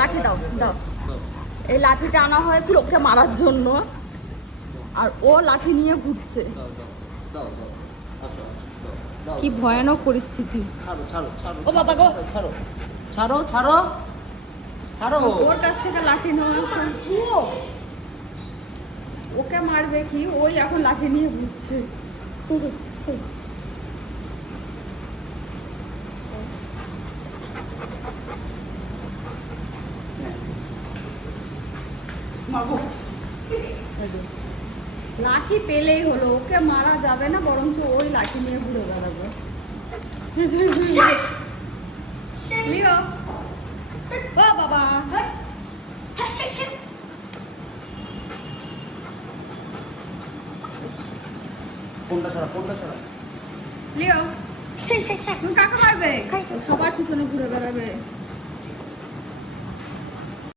লাঠি দাও দাও। এই লাঠিটা আনা হয়েছিল ওকে মারার জন্য, আর ও লাঠি নিয়ে ঘুরছে। কি ভয়ানক পরিস্থিতি। ও বাবা গো, ছাড়ো ছাড়ো ছাড়ো। ওর কাছ থেকে লাঠি নেওয়া, ওকে মারবে কি, ওই এখন লাঠি নিয়ে ঘুরছে। লাঠি পেলেই হলো, ওকে মারা যাবে না, বরঞ্চ ওই লাঠি নিয়ে ঘুরে বেড়াবে। লিও, ও বাবা, লিও তুমি কাকে মারবে? সবার পিছনে ঘুরে বেড়াবে।